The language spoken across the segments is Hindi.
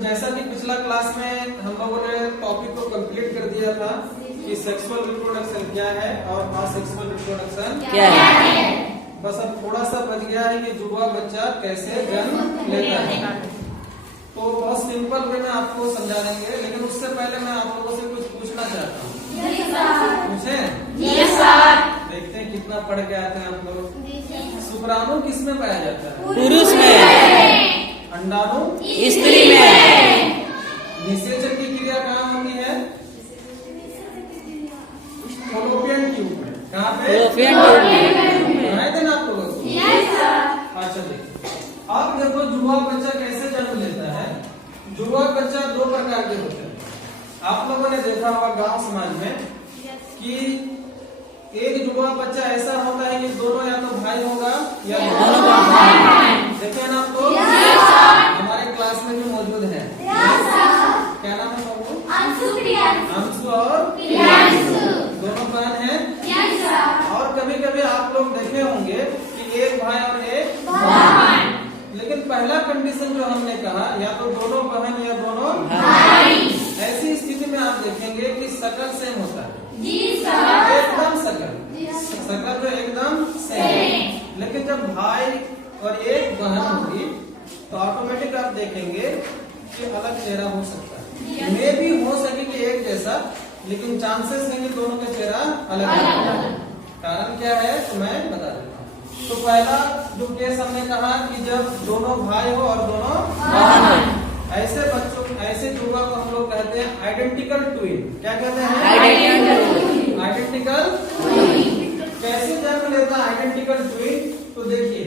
जैसा कि पिछला क्लास में हम लोगों ने टॉपिक को कंप्लीट कर दिया था कि सेक्सुअल रिप्रोडक्शन क्या है और असेक्सुअल रिप्रोडक्शन क्या है। बस अब थोड़ा सा बच गया है कि जुड़वा बच्चा कैसे जन्म लेता है। तो बहुत सिंपल वे में आपको समझा देंगे, लेकिन उससे पहले मैं आप लोगों से कुछ पूछना चाहता हूँ। पूछे? देखते हैं कितना पढ़ के आते हैं आप लोग। शुक्राणु किस में पाया जाता है? पुरुष में। अंडाणु स्त्री में। निषेचन की क्रिया कहाँ होती है? फॉलोपियन ट्यूब में। कहाँ पे? फॉलोपियन ट्यूब में। आए थे ना आप लोगों को? अच्छा देखिए, अब देखो जुड़वा बच्चा कैसे जन्म लेता है। जुड़वा बच्चा दो प्रकार के होते हैं। आप लोगों ने देखा होगा गांव समाज में कि एक जुड़वा बच्चा ऐसा होता है कि दोनों या तो भाई होगा या देखे ना आप लोग? हमारे क्लास में भी मौजूद है। क्या नाम है बाबू? अंशु और दोनों बहन हैं। और कभी कभी आप लोग देखे होंगे कि एक भाई और एक बहन। लेकिन पहला कंडीशन जो हमने कहा, या तो दोनों बहन या दोनों भाई। ऐसी स्थिति में आप देखेंगे कि शकल सेम होता है। एकदम शकल जो एकदम सेम। लेकिन जब भाई और एक बहन होगी तो ऑटोमेटिक आप देखेंगे कि अलग चेहरा हो सकता है। मे भी हो सके कि एक जैसा, लेकिन चांसेस है कि दोनों का चेहरा अलग अलग। कारण क्या है तो मैं बता देता हूँ। तो पहला जो केस हमने कहा कि जब दोनों भाई हो और दोनों बहन, ऐसे बच्चों, ऐसे जुड़वा को हम लोग कहते हैं आइडेंटिकल ट्विन। क्या कहते हैं? आइडेंटिकल। कैसे जन्म लेता है आइडेंटिकल ट्विन? तो देखिए,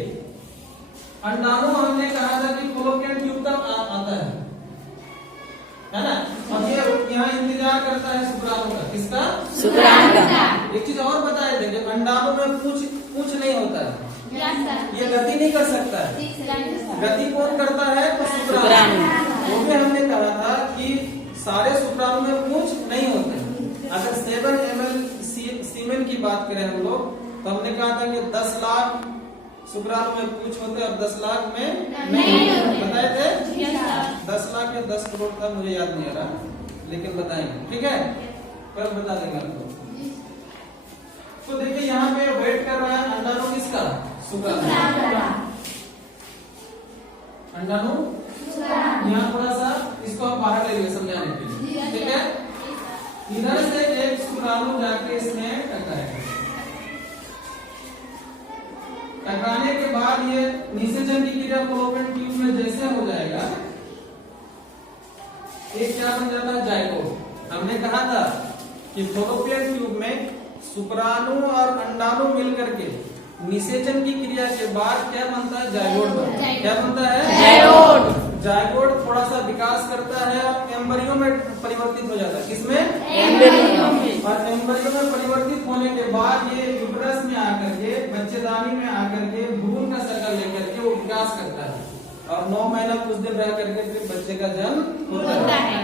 अंडाणु हमने कहा था कि फॉलोपियन ट्यूब तक आता है ना? और ये यहाँ इंतजार करता है शुक्राणु का। किसका? शुक्राणु का। एक चीज और बताए थे, जब अंडाणु में पूछ नहीं होता है, ये गति नहीं कर सकता है। गति कौन करता है? तो शुक्राणु। वो भी हमने कहा था कि सारे शुक्राणु में पूछ नहीं होते। अगर 7 ml सीमेन की बात करें हम लोग, तो हमने कहा था कि 10 लाख शुक्राणु में पूछ होते और 10 लाख में नहीं होते। बताए थे? 10 लाख या 10 करोड़ था, मुझे याद नहीं आ रहा, लेकिन बताएंगे। ठीक है, कल बता देंगे आपको। तो देखिए यहाँ पे वेट कर रहा है अंडाणु किसका? शुक्राणु। अंडाणु यहाँ थोड़ा सा इसको आप बाहर ले लीजिए समझाने के लिए। ठीक है, इधर से एक शुक्राणु जाके इसमें टकराएगा। टकराने के बाद ये निषेचन की क्रिया फॉलोपियन ट्यूब में जैसे हो जाएगा, एक क्या बन जाता है? जायगोट। हमने कहा था कि फॉलोपियन ट्यूब में शुक्राणु और अंडाणु मिलकर के निषेचन की क्रिया के बाद क्या बनता है? जायगोट बनता है। क्या बनता है? जायगोट थोड़ा सा विकास करता है और एम्ब्रियो में परिवर्तित हो जाता है। किसमें? एम्ब्रियो में। और एम्ब्रियो में परिवर्तित होने के बाद ये यूट्रस में आकर के, बच्चेदानी में आकर के भ्रूण का शक्ल लेकर के वो विकास करता है और 9 महीना कुछ दिन रह करके फिर बच्चे का जन्म होता है।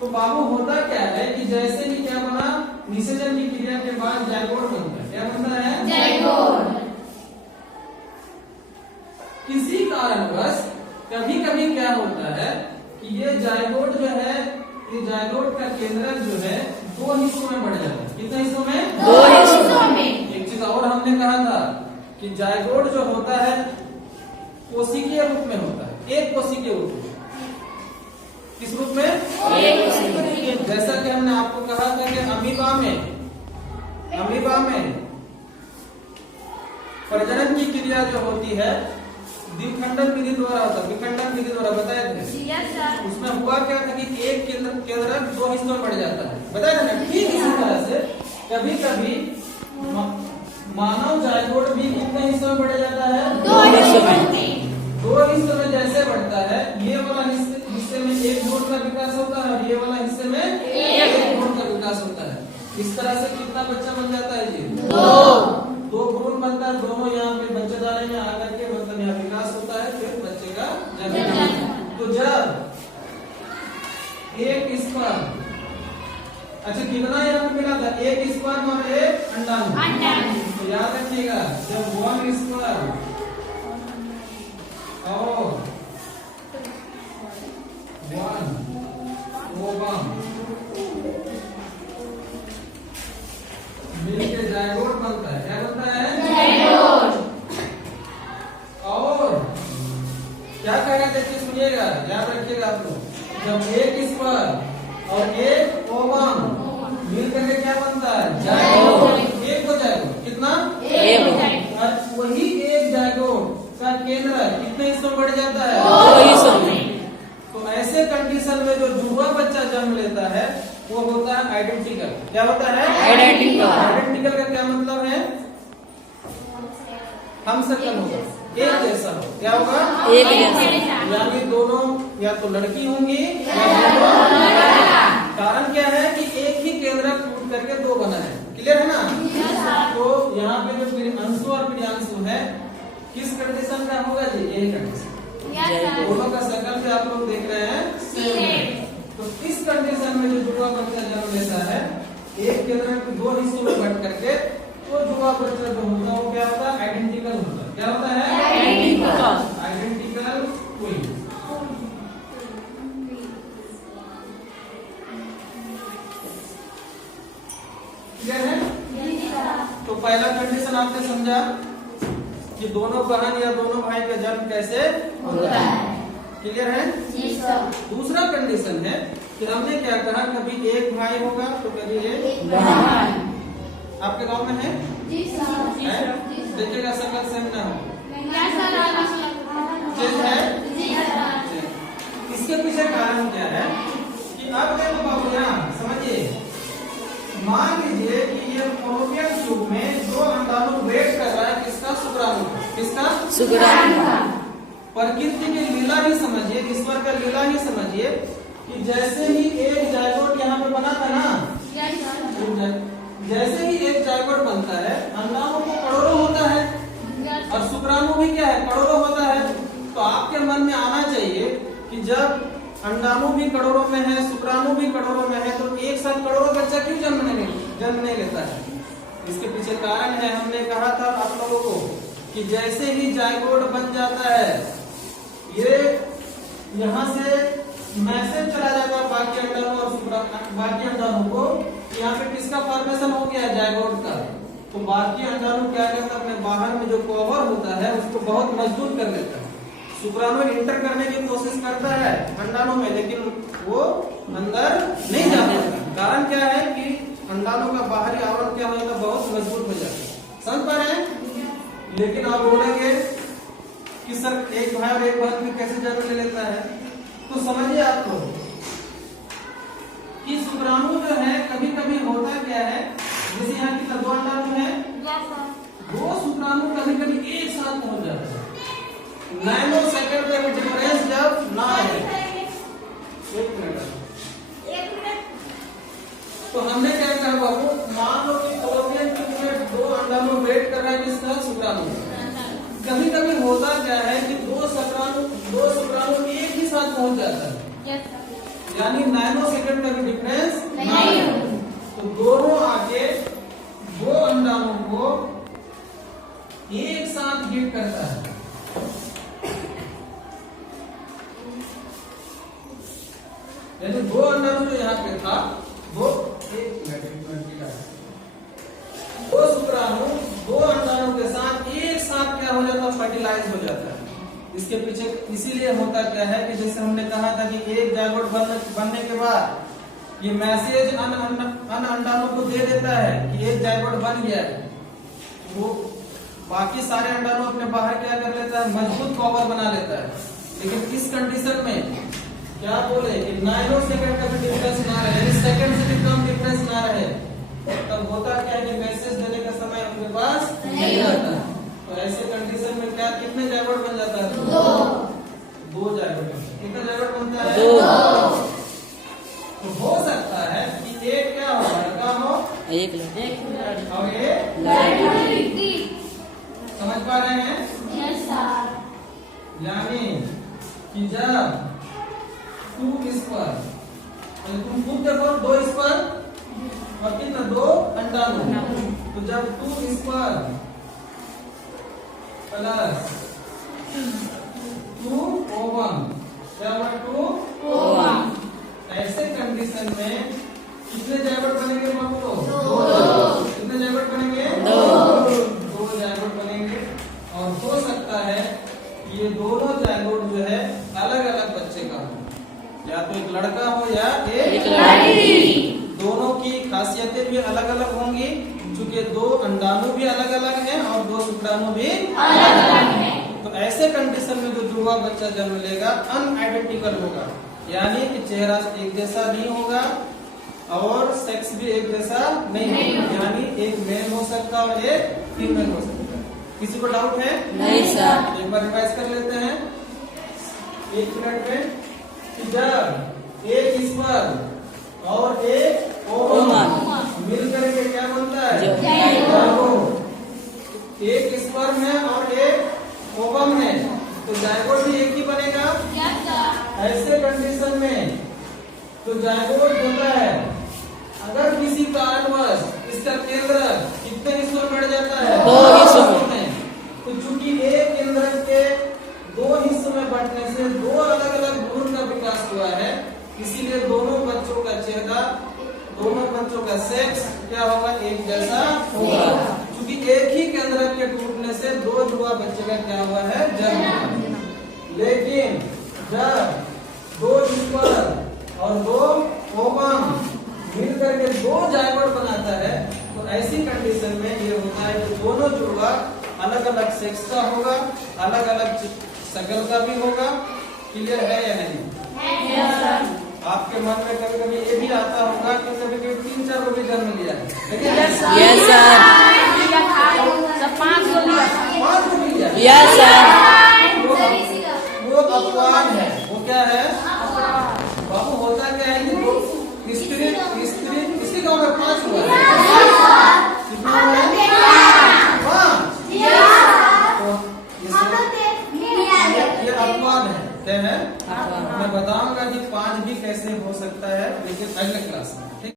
तो बाबू होता क्या है कि जैसे ही क्या बना, निषेचन की क्रिया के बाद जायगोट बनता है। क्या बनता है? जायगोट। किसी कारणवश कभी कभी क्या होता है कि ये जायगोट जो है, ये जायगोट का केंद्रक जो है 2 हिस्सों में बढ़ जाता है। कितने हिस्सों में? 2 हिस्सों में। एक चीज और हमने कहा था कि जायगोट जो होता है कोशिकीय रूप में होता है। एक कोशिकीय रूप में। किस रूप में? एक कोशिकीय। जैसा कि हमने आपको कहा था कि अमीबा में प्रजनन की क्रिया जो होती है द्विखंडन विधि द्वारा होता है। विखंडन विधि द्वारा बताए थे। उसमें हुआ क्या था कि एक केंद्रक 2 हिस्सों में बढ़ जाता है। बताया था ना? ठीक इसी तरह से कभी कभी मानव जायगोट भी कितने हिस्सों में बढ़ जाता है? 2 हिस्सों में। 2 हिस्सों में जैसे बढ़ता है, ये वाला हिस्से में एक भ्रूण का विकास होता है और ये वाला हिस्से में एक भ्रूण का विकास होता है। इस तरह से कितना बच्चा बन जाता है? जी 2 भ्रूण बनता है। दोनों यहाँ पे बच्चेदानी में आकर के मतलब यहाँ विकास होता है, फिर बच्चे का जन्म। तो जब एक स्पर्म, अच्छा कितना यहाँ मिला था? एक स्पर्म और एक अंडाणु। तो याद रखिएगा, जब 1 स्पर्म और वन ओवम मिलके जायगोट बनता है। क्या बनता है? और क्या कह रहे थे कि सुनिएगा, याद रखिएगा आप लोग, जब एक स्पर्म और एक ओवम मिल करके क्या बनता है? जायगोट। एक हो जायगोट। कितना? और वही एक जायगोट का केंद्र कितने हिस्सों में बढ़ जाता है? तो ऐसे कंडीशन में जो जुड़वा बच्चा जन्म लेता है वो होता है आइडेंटिकल। क्या होता है? आइडेंटिकल का क्या मतलब है? हम सकल होगा, एक जैसा हो। क्या होगा? एक जैसा। यानी दोनों या तो लड़की होंगी या दोनों। कारण क्या है कि एक ही केंद्र टूट करके दो बना है। क्लियर है ना? तो यहाँ पे जो अंशु और प्रियांशु है किस कंडीशन का होगा जी? यही कंडीशन। दोनों का सकल से आप लोग देख रहे हैं सेम है। तो इस कंडीशन में जो जुड़वा बच्चा जन्म लेता है एक केंद्र के दो हिस्सों में बंट करके, तो जुड़वा बच्चा जो होता है वो क्या होता है? आइडेंटिकल होता है। क्या होता है? Identical twin. क्लियर है? तो पहला कंडीशन आपने समझा कि दोनों बहन या दोनों भाई का जन्म कैसे होता है। क्लियर है? दूसरा कंडीशन है कि हमने क्या कहा, कभी एक भाई होगा तो कभी एक बहन। आपके गांव में है? देखिएगा सकल सेम ना हो। चेंज है? इसके पीछे कारण क्या है कि अब देखो बाबू यहाँ समझिए, मान लीजिए कि ये फॉलोपियन ट्यूब में जो अंडाणु वेट कर रहा है किसका? शुक्राणु। किसका? प्रकृति की लीला ही समझिए, ईश्वर का लीला ही समझिए कि जैसे ही एक जायगोट यहाँ पे बना था ना, जैसे ही एक जायगोट बनता है अंडाणु को करोड़ों होता है और शुक्राणु भी क्या है? करोड़ों होता है। तो आपके मन में आना चाहिए कि जब अंडाणु भी करोड़ों में है, शुक्राणु भी करोड़ों में है, तो एक साथ करोड़ों बच्चा क्यों जन्म नहीं लेता है? इसके पीछे कारण है, हमने कहा था आप लोगों को कि जैसे ही जायगोट बन जाता है ये यहाँ से मैसेज चला जाता है बाकी अंडाणु और बाकी अंडाणु को, यहाँ पे किसका फॉर्मेशन हो गया? जायगोट का। तो बाकी अंडाणु क्या करता है? अपने बाहर में जो कवर होता है उसको बहुत मजबूत कर देता है। शुक्राणु इंटर करने की कोशिश करता है अंडाणु में, लेकिन वो अंदर नहीं जाता। कारण क्या है कि अंडाणु का बाहरी आवरण क्या हो जाता है? बहुत मजबूत हो जाता है। समझ पा रहे हैं? लेकिन आप बोलेंगे कि सर एक भाई और एक बहन में कैसे जन्म ले लेता है? तो समझिए आप लोग कि शुक्राणु जो है कभी कभी होता क्या है, जैसे यहाँ कितना दो अंडाणु है, दो शुक्राणु कभी कभी एक साथ पहुंच जाते हैं। नैनो सेकंड का डिफरेंस जब ना है। एक मिनट तो हमने क्या कहा बाबू, मान लो कि फॉलोपियन ट्यूब में दो अंडाणु वेट कर रहा है किसका? शुक्राणु। कभी कभी होता क्या है कि दो शुक्राणु एक ही साथ पहुंच जाता है, यानी नैनो सेकंड का भी डिफरेंस नहीं है। तो दोनों आके दो अंडाणु को एक साथ हिट करता है। यानी दो अंडाणु जो यहाँ पे था वो दो शुक्राणु दो अंडाणु के साथ एक साथ क्या हो जाता है? फर्टिलाइज हो जाता है। इसके पीछे इसीलिए होता क्या है कि जैसे हमने कहा था कि एक जायगोट बनने के बाद ये मैसेज अन्य अंडाणु को दे देता है कि एक जायगोट बन गया है। वो बाकी सारे अंडाणु अपने बाहर क्या कर लेता है? मजबूत कवर बना लेता है। लेकिन इस कंडीशन में क्या बोले कि नैनो सेकंड का भी डिफरेंस ना रहे, सेकंड से भी कम डिफरेंस ना रहे, तब होता क्या है कि मैसेज देने का समय उनके पास नहीं रहता। तो ऐसे कंडीशन में क्या कितने जायगोट बन जाता है? दो जायगोट। कितना जायगोट बनता है? दो। तो हो सकता है कि एक क्या हो? लड़का हो एक और एक लड़की। समझ पा रहे हैं? यानी कि जब टू इस पर तुम खुद देखो, दो इस पर और कितना? दो अंडाणु। तो जब टू इस पर प्लस टू ओवम क्या हुआ? Two ohm. ऐसे कंडीशन में कितने जाइगोट बनेंगे बाबू? दो। कितने जाइगोट बनेंगे? दो जाइगोट बनेंगे। और हो सकता है कि ये दोनों जाइगोट जो है अलग अलग बच्चे का हो, या तो एक लड़का हो या एक लड़की। दोनों की खासियतें भी अलग अलग होंगी, क्योंकि दो अंडाणु भी अलग अलग हैं और दो शुक्राणु भी अलग अलग है। तो ऐसे कंडीशन में जो जुड़वा बच्चा जन्म लेगा अनआइडेंटिकल होगा, यानी कि चेहरा एक जैसा नहीं होगा और सेक्स भी एक जैसा नहीं होगा, यानी एक मेल हो सकता है और एक फीमेल हो सकता है। किसी को डाउट है? नहीं सर। एक बार रिवाइज कर लेते हैं 1 मिनट में कि जब एक स्पर्म और एक ओवम मिलकर के क्या बनता है? जाइगोट। एक स्पर्म है और एक ओवम है तो जाइगोट भी एक ही बनेगा। ऐसे कंडीशन में तो जाइगोट होता है अगर किसी कारणवश इसका केंद्र कितने हिस्सों में बढ़ जाता है? 2 हिस्सों में। तो चूंकि एक केंद्र के 2 हिस्सों में बढ़ने से 2 अलग अलग भ्रूण का विकास हुआ है, इसीलिए दोनों बच्चों का चेहरा, दोनों बच्चों का सेक्स क्या होगा? एक जैसा होगा, क्योंकि एक ही केंद्र के टूटने से 2 जुड़वा बच्चे का क्या हुआ है? जन्म हुआ। लेकिन जब 2 स्पर्म और 2 ओवम मिलकर के 2 जाइगोट बनाता है तो ऐसी कंडीशन में ये होता है कि दोनों जुड़वा अलग अलग सेक्स का होगा, अलग अलग शक्ल का भी होगा। क्लियर है या नहीं? आपके मन में कभी कभी ये भी आता होगा कि कभी कभी 3-4 को भी जन्म लिया है, लेकिन यस सर। 5 को भी लिया है। Yes sir. वो अपवाद है। वो क्या है? बाबू होता क्या है कि स्त्री किसी गाँव में 5 हुआ है। कितना हुआ है? 5। ये अपवाद है। क्या है? मैं बताऊंगा कि 5 भी कैसे हो सकता है, लेकिन अगले क्लास में। ठीक।